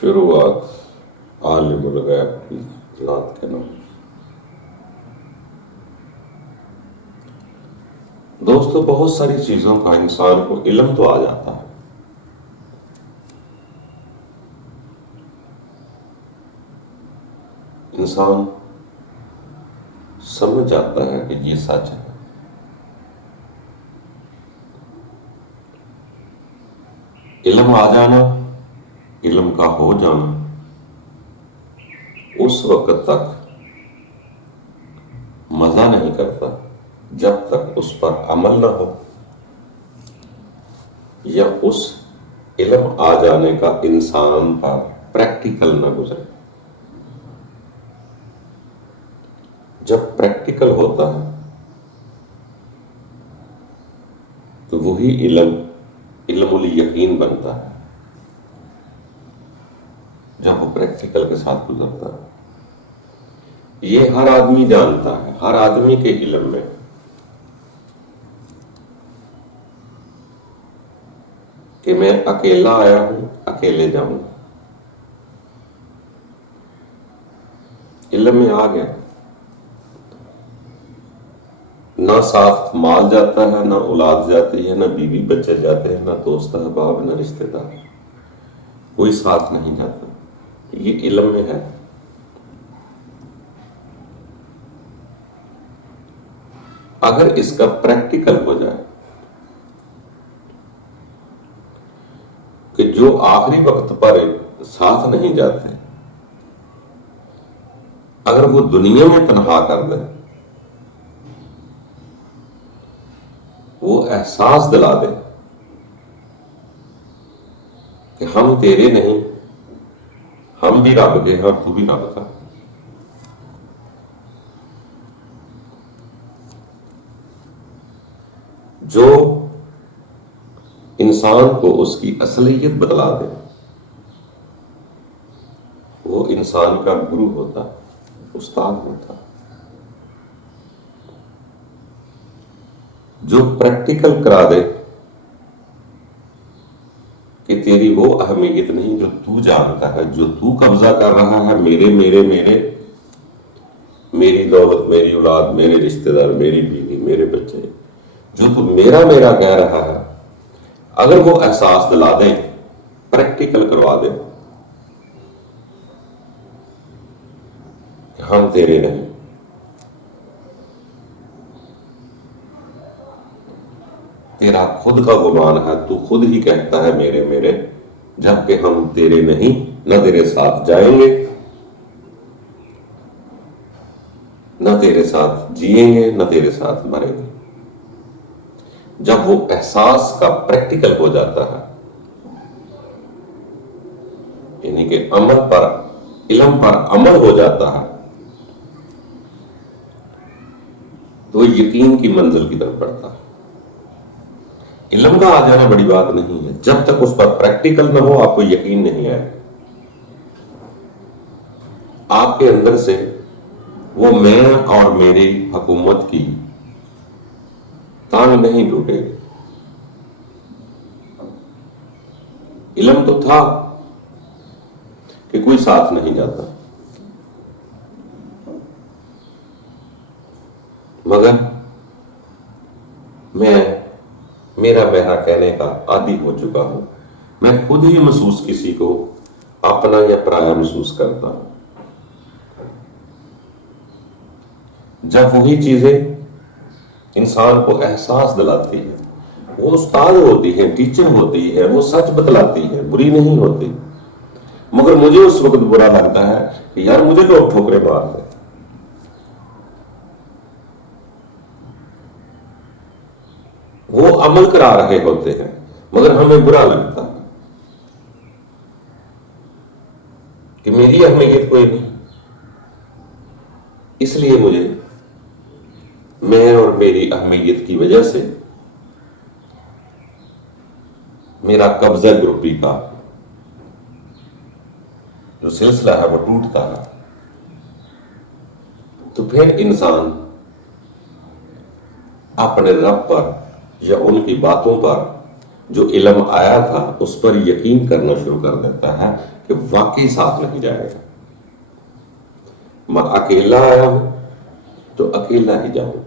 شروعات عالم الغیب کی ذات کے نام۔ دوستو، بہت ساری چیزوں کا انسان کو علم تو آ جاتا ہے، انسان سمجھ جاتا ہے کہ یہ سچ ہے، علم آ جانا، علم کا ہو جانا اس وقت تک مزہ نہیں کرتا جب تک اس پر عمل نہ ہو یا اس علم آ جانے کا انسان پر پریکٹیکل نہ گزرے۔ جب پریکٹیکل ہوتا ہے تو وہی علم الیقین بنتا ہے، جب وہ پریکٹیکل کے ساتھ گزرتا ہے۔ یہ ہر آدمی جانتا ہے، ہر آدمی کے علم میں کہ میں اکیلا آیا ہوں، اکیلے جاؤں گا۔ علم میں آ گیا، نہ ساتھ مال جاتا ہے، نہ اولاد جاتی ہے، نہ بیوی بچے جاتے ہیں، نہ دوست احباب، نہ رشتہ دار، کوئی ساتھ نہیں جاتا۔ یہ علم میں ہے۔ اگر اس کا پریکٹیکل ہو جائے کہ جو آخری وقت پر ساتھ نہیں جاتے، اگر وہ دنیا میں تنہا کر دے، وہ احساس دلا دے کہ ہم تیرے نہیں، ہم بھی رب کے ہیں اور تو بھی رب کا۔ جو انسان کو اس کی اصلیت بتلا دے وہ انسان کا گرو ہوتا، استاد ہوتا۔ جو پریکٹیکل کرا دے کہ تیری وہ اہمیت نہیں جو تو جانتا ہے، جو تو قبضہ کر رہا ہے، میرے میرے میرے، میری دولت، میری اولاد، میرے رشتہ دار، میری بیوی، میرے بچے، جو تو میرا میرا کہہ رہا ہے، اگر وہ احساس دلا دیں، پریکٹیکل کروا دیں کہ ہم تیرے نہیں، تیرا خود کا گمان ہے، تو خود ہی کہتا ہے میرے میرے، جبکہ ہم تیرے نہیں، نہ تیرے ساتھ جائیں گے، نہ تیرے ساتھ جئیں گے، نہ تیرے ساتھ مریں گے۔ جب وہ احساس کا پریکٹیکل ہو جاتا ہے، یعنی کہ عمل پر، علم پر عمل ہو جاتا ہے، تو یقین کی منزل کی طرف بڑھتا ہے۔ علم کا آ جانا بڑی بات نہیں ہے، جب تک اس پر پریکٹیکل نہ ہو آپ کو یقین نہیں آئے۔ آپ کے اندر سے وہ میں اور میری حکومت کی تانگ نہیں ٹوٹے گی۔ علم تو تھا کہ کوئی ساتھ نہیں جاتا، مگر میرا کہنے کا عادی ہو چکا ہوں، میں خود ہی محسوس کسی کو اپنا یا پرایا محسوس کرتا ہوں۔ جب وہی چیزیں انسان کو احساس دلاتی ہے، وہ استاد ہوتی ہے، ٹیچر ہوتی ہے، وہ سچ بتلاتی ہے، بری نہیں ہوتی، مگر مجھے اس وقت برا لگتا ہے کہ یار مجھے لوگ ٹھوکرے مار دیں۔ وہ عمل کرا رہے ہوتے ہیں مگر ہمیں برا لگتا ہے کہ میری اہمیت کوئی نہیں، اس لیے مجھے میں اور میری اہمیت کی وجہ سے میرا قبضہ گروپی کا جو سلسلہ ہے وہ ٹوٹتا ہے۔ تو پھر انسان اپنے رب پر یا ان کی باتوں پر جو علم آیا تھا اس پر یقین کرنا شروع کر دیتا ہے کہ واقعی ساتھ نہیں جائے گا. میں اکیلا آیا ہوں تو اکیلا ہی جاؤں.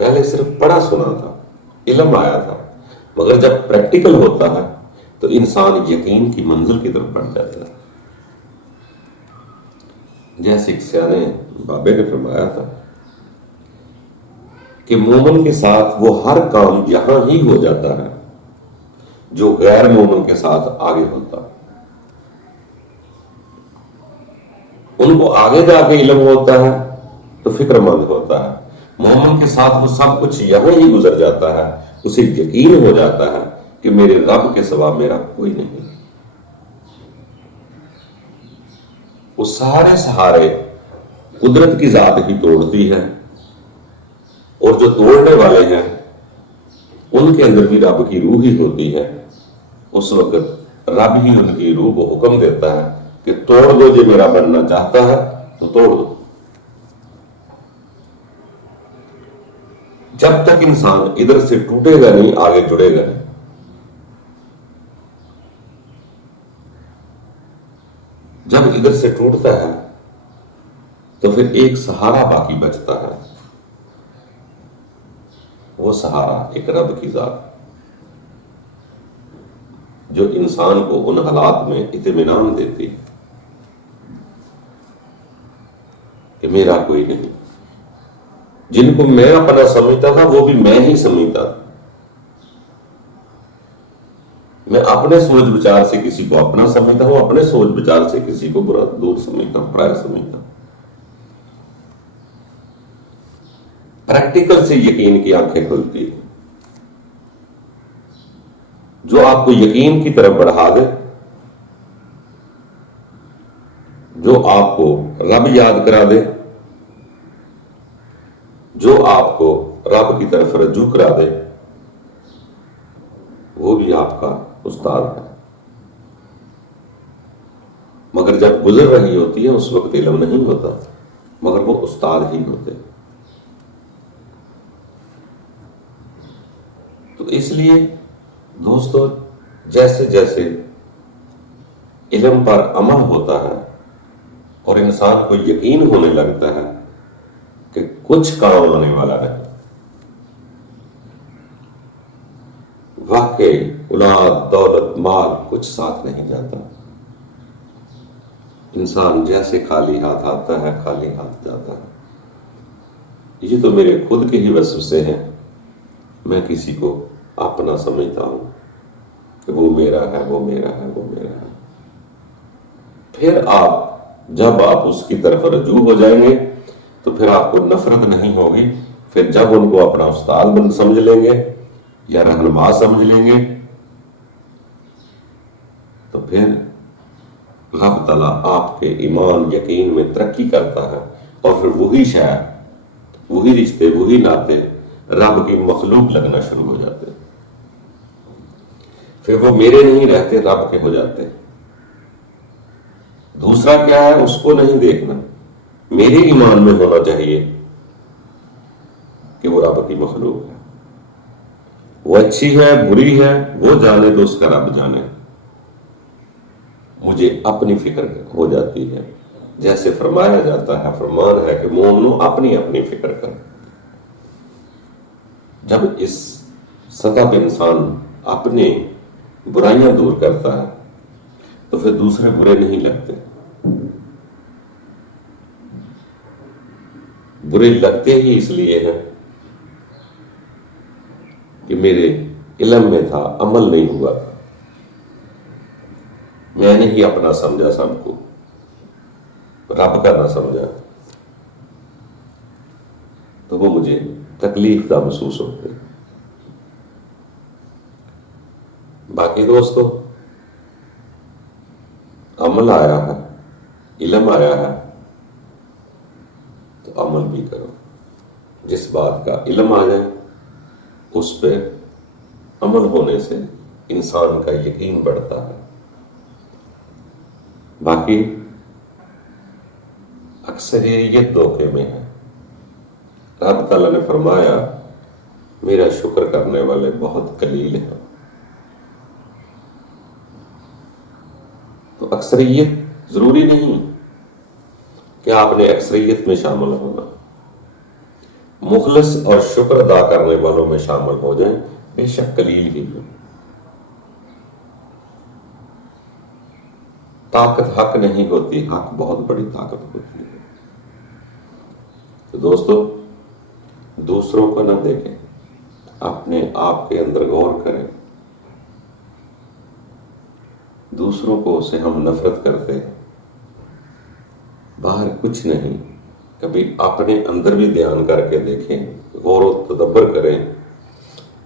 پہلے صرف پڑھا سنا تھا، علم آیا تھا، مگر جب پریکٹیکل ہوتا ہے تو انسان یقین کی منزل کی طرف بڑھ جاتا ہے. جیسے ایک سیانے بابے نے فرمایا تھا کہ مومن کے ساتھ وہ ہر کام یہاں ہی ہو جاتا ہے جو غیر مومن کے ساتھ آگے ہوتا. ان کو آگے جا کے علم ہوتا ہے تو فکر مند ہوتا ہے. مومن کے ساتھ وہ سب کچھ یہاں ہی گزر جاتا ہے، اسے یقین ہو جاتا ہے کہ میرے رب کے سوا میرا کوئی نہیں. وہ سارے سہارے قدرت کی ذات ہی توڑتی ہے، اور جو توڑنے والے ہیں ان کے اندر بھی رب کی روح ہی ہوتی ہے. اس وقت رب ہی ان کی روح کو حکم دیتا ہے کہ توڑ دو، جو میرا بننا چاہتا ہے تو توڑ دو. جب تک انسان ادھر سے ٹوٹے گا نہیں آگے جڑے گا نہیں. جب ادھر سے ٹوٹتا ہے تو پھر ایک سہارا باقی بچتا ہے، وہ سہارا ایک رب کی ذات جو انسان کو ان حالات میں اطمینان دیتی کہ میرا کوئی نہیں. جن کو میں اپنا سمجھتا تھا وہ بھی میں ہی سمجھتا تھا. میں اپنے سوچ بچار سے کسی کو اپنا سمجھتا ہوں، اپنے سوچ بچار سے کسی کو برا دور سمجھتا ہوں، پرایا سمجھتا ہوں. پریکٹیکل سے یقین کی آنکھیں کھلتی ہیں. جو آپ کو یقین کی طرف بڑھا دے، جو آپ کو رب یاد کرا دے، جو آپ کو رب کی طرف رجوع کرا دے، وہ بھی آپ کا استاد ہے. مگر جب گزر رہی ہوتی ہے اس وقت علم نہیں ہوتا، مگر وہ استاد ہی ہوتے. تو اس لیے دوستو، جیسے جیسے علم پر عمل ہوتا ہے اور انسان کو یقین ہونے لگتا ہے کہ کچھ کام آنے والا نہیں، واقعی اولاد دولت مال کچھ ساتھ نہیں جاتا. انسان جیسے خالی ہاتھ آتا ہے خالی ہاتھ جاتا ہے. یہ تو میرے خود کے ہی وسوسے ہیں. میں کسی کو اپنا سمجھتا ہوں کہ وہ میرا ہے، وہ میرا ہے، وہ میرا ہے. پھر جب آپ اس کی طرف رجوع ہو جائیں گے تو پھر آپ کو نفرت نہیں ہوگی. پھر جب ان کو اپنا استاد سمجھ لیں گے یا رہنما سمجھ لیں گے تو پھر رب تعالیٰ آپ کے ایمان یقین میں ترقی کرتا ہے، اور پھر وہی شاید وہی رشتے وہی ناطے رب کی مخلوق لگنا شروع ہو جاتے. پھر وہ میرے نہیں رہتے، رب کے ہو جاتے. دوسرا کیا ہے اس کو نہیں دیکھنا، میرے ایمان میں ہونا چاہیے کہ وہ رب کی مخلوق ہے. وہ اچھی ہے بری ہے وہ جانے تو اس کا رب جانے. مجھے اپنی فکر ہو جاتی ہے. جیسے فرمایا جاتا ہے، فرمان ہے کہ مومنو اپنی اپنی فکر کر. جب اس سطح پہ انسان اپنی برائیاں دور کرتا ہے تو پھر دوسرے برے نہیں لگتے. برے لگتے ہی اس لیے ہیں کہ میرے علم میں تھا، عمل نہیں ہوا، میں نے ہی اپنا سمجھا، سب کو رب کا نہ سمجھا، تو وہ مجھے تکلیف دہ محسوس ہوتے. باقی دوستو، عمل آیا ہے، علم آیا ہے تو عمل بھی کرو. جس بات کا علم آ جائے اس پہ عمل ہونے سے انسان کا یقین بڑھتا ہے. باقی اکثریت دھوکے میں ہے. رب تعالیٰ نے فرمایا میرا شکر کرنے والے بہت قلیل ہیں. اکثریت ضروری نہیں کہ آپ نے اکثریت میں شامل ہونا، مخلص اور شکر ادا کرنے والوں میں شامل ہو جائیں، بے شک قلیل ہی ہو۔ طاقت حق نہیں ہوتی، حق بہت بڑی طاقت ہوتی ہے۔ تو دوستو، دوسروں کو نہ دیکھیں، اپنے آپ کے اندر غور کریں۔ دوسروں کو سے ہم نفرت کرتے ہیں، باہر کچھ نہیں، کبھی اپنے اندر بھی دھیان کر کے دیکھیں، غور و تدبر کریں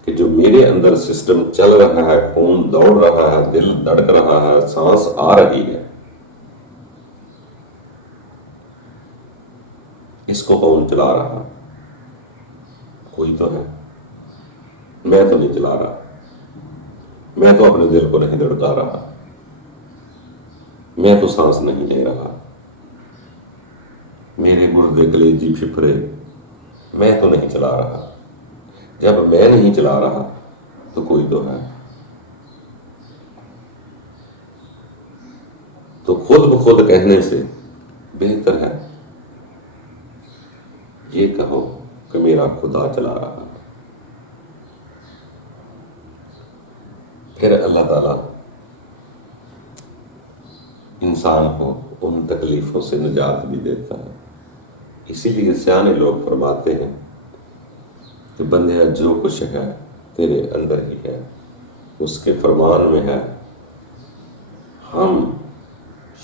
کہ جو میرے اندر سسٹم چل رہا ہے، خون دوڑ رہا ہے، دل دھڑک رہا ہے، سانس آ رہی ہے، اس کو کون چلا رہا؟ کوئی تو ہے۔ میں تو نہیں چلا رہا، میں تو اپنے دل کو نہیں دھڑکا رہا، میں تو سانس نہیں لے رہا، میرے گردے کلیجی پھپھڑے، میں تو نہیں چلا رہا۔ جب میں نہیں چلا رہا تو کوئی تو ہے۔ تو خود بخود کہنے سے بہتر ہے یہ کہو کہ میرا خدا چلا رہا۔ پھر اللہ تعالیٰ انسان کو ان تکلیفوں سے نجات بھی دیتا ہے۔ اسی لیے سیانے لوگ فرماتے ہیں کہ بندیا جو کچھ ہے تیرے اندر ہی ہے، اس کے فرمان میں ہے، ہم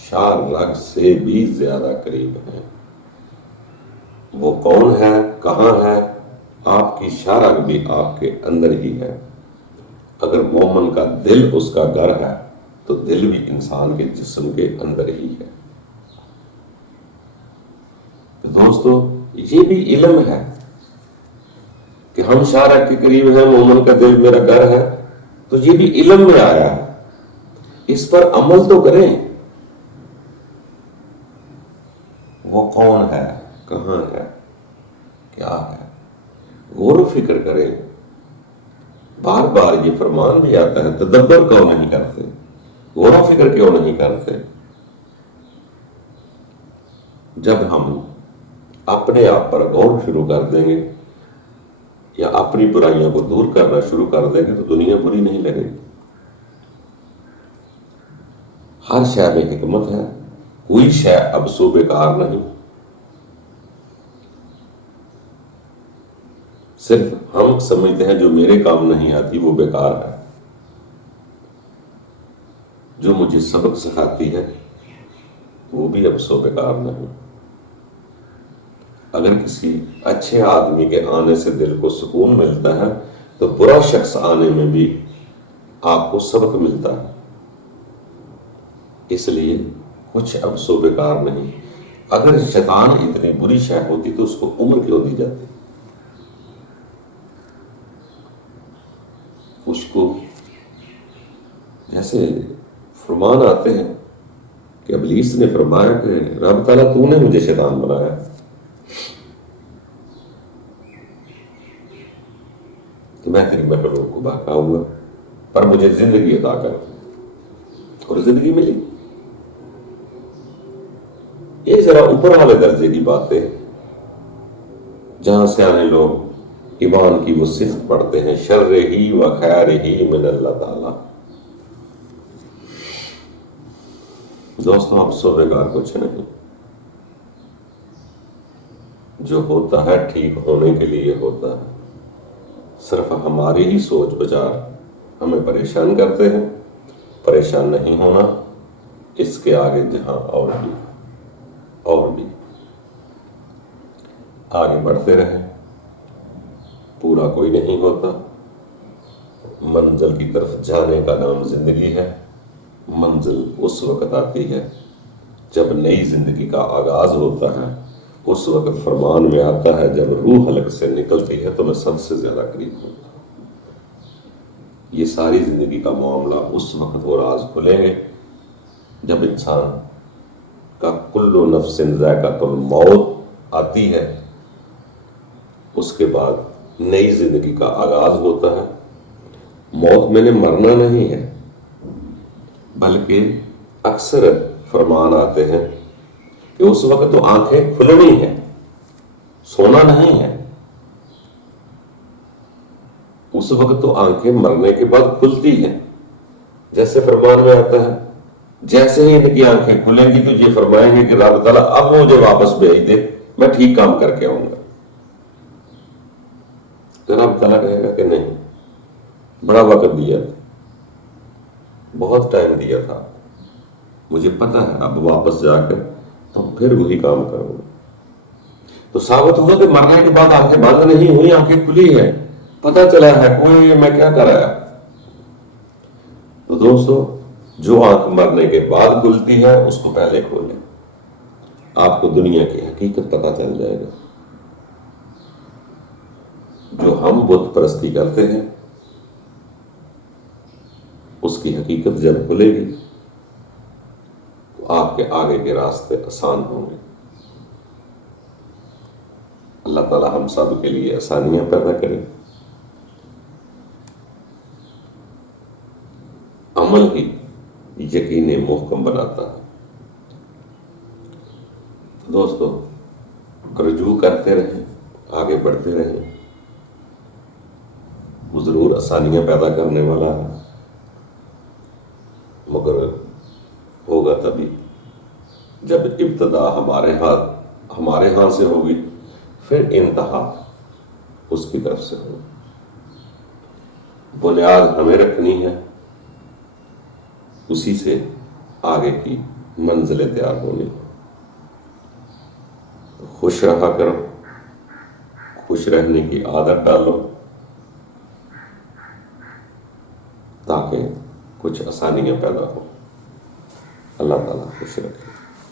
شار رگ سے بھی زیادہ قریب ہیں۔ وہ کون ہے، کہاں ہے؟ آپ کی شار رگ بھی آپ کے اندر ہی ہے۔ اگر مومن کا دل اس کا گھر ہے تو دل بھی انسان کے جسم کے اندر ہی ہے۔ دوستو، یہ بھی علم ہے کہ ہم شار رگ کے قریب ہیں، مومن کا دل میرا گھر ہے، تو یہ بھی علم میں آیا ہے، اس پر عمل تو کریں۔ وہ کون ہے، کہاں ہے، کیا ہے، غور و فکر کریں۔ بار بار یہ فرمان بھی آتا ہے، تدبر کیوں نہیں کرتے، غور و فکر کیوں نہیں کرتے؟ جب ہم اپنے آپ پر غور شروع کر دیں گے یا اپنی برائیوں کو دور کرنا شروع کر دیں گے تو دنیا بری نہیں لگے گی۔ ہر شے میں حکمت ہے، کوئی شے اب سو بیکار نہیں۔ صرف ہم سمجھتے ہیں جو میرے کام نہیں آتی وہ بیکار ہے، جو مجھے سبق سکھاتی ہے وہ بھی اب سو بیکار نہیں۔ اگر کسی اچھے آدمی کے آنے سے دل کو سکون ملتا ہے تو برا شخص آنے میں بھی آپ کو سبق ملتا ہے۔ اس لیے کچھ اب سو بیکار نہیں۔ اگر شیطان اتنی بری شے ہوتی تو اس کو عمر کیوں دی جاتی؟ اس کو جیسے فرمان آتے ہیں کہ ابلیس نے فرمایا کہ رب تعالیٰ تو نے مجھے شیطان بنایا، کہ میں تیری مخلوق کو بہکاؤں گا، پر مجھے زندگی عطا کر، اور زندگی ملی۔ یہ ذرا اوپر والے درجے کی باتیں، جہاں سے آنے لوگ ایمان کی وہ صفت پڑھتے ہیں، شر ہی و خیر ہی من اللہ تعالی۔ دوستوں، اب سو بیکار کچھ نہیں، جو ہوتا ہے ٹھیک ہونے کے لیے ہوتا ہے، صرف ہماری ہی سوچ بچار ہمیں پریشان کرتے ہیں۔ پریشان نہیں ہونا، اس کے آگے جہاں اور بھی آگے بڑھتے رہیں۔ پورا کوئی نہیں ہوتا، منزل کی طرف جانے کا نام زندگی ہے۔ منزل اس وقت آتی ہے جب نئی زندگی کا آغاز ہوتا ہے، اس وقت فرمان میں آتا ہے جب روح حلق سے نکلتی ہے تو میں سب سے زیادہ قریب ہوں۔ یہ ساری زندگی کا معاملہ اس وقت وہ راز کھلیں گے جب انسان کا کل نفس ذائقۃ الموت آتی ہے، اس کے بعد نئی زندگی کا آغاز ہوتا ہے۔ موت میں نے مرنا نہیں ہے، بلکہ اکثر فرمان آتے ہیں کہ اس وقت تو آنکھیں کھلنی ہیں، سونا نہیں ہے. اس وقت تو آنکھیں مرنے کے بعد کھلتی ہیں. جیسے فرمان میں آتا ہے جیسے ہی ان کی آنکھیں کھلیں گی تو یہ فرمائیں گے کہ رب تعالیٰ اب مجھے واپس بھیج دے، میں ٹھیک کام کر کے آؤں گا. تو رب تعالیٰ کہے گا کہ نہیں، بڑا وقت دیا تھا، بہت ٹائم دیا تھا، مجھے پتا ہے اب واپس جا کر تو پھر وہی کام کروں گا. تو ثابت ہوا کہ مرنے کے بعد آنکھیں بند نہیں ہوئی، آنکھیں کھلی ہیں، پتا چلا ہے کوئی میں کیا کر رہا. تو دوستو، جو آنکھ مرنے کے بعد کھلتی ہے اس کو پہلے کھولیں، آپ کو دنیا کی حقیقت پتا چل جائے گا. جو ہم بت پرستی کرتے ہیں اس کی حقیقت جب کھلے گی تو آپ کے آگے کے راستے آسان ہوں گے. اللہ تعالی ہم سب کے لیے آسانیاں پیدا کرے. عمل ہی یقین محکم بناتا ہے. دوستو، رجوع کرتے رہیں، آگے بڑھتے رہیں، وہ ضرور آسانیاں پیدا کرنے والا ہے، مگر ہوگا تبھی جب ابتدا ہمارے ہاں سے ہوگی، پھر انتہا اس کی طرف سے ہوگی. بنیاد ہمیں رکھنی ہے، اسی سے آگے کی منزلیں تیار ہونی. خوش رہا کرو، خوش رہنے کی عادت ڈالو تاکہ کچھ آسانیاں پیدا ہو. اللہ تعالیٰ خوش رکھے.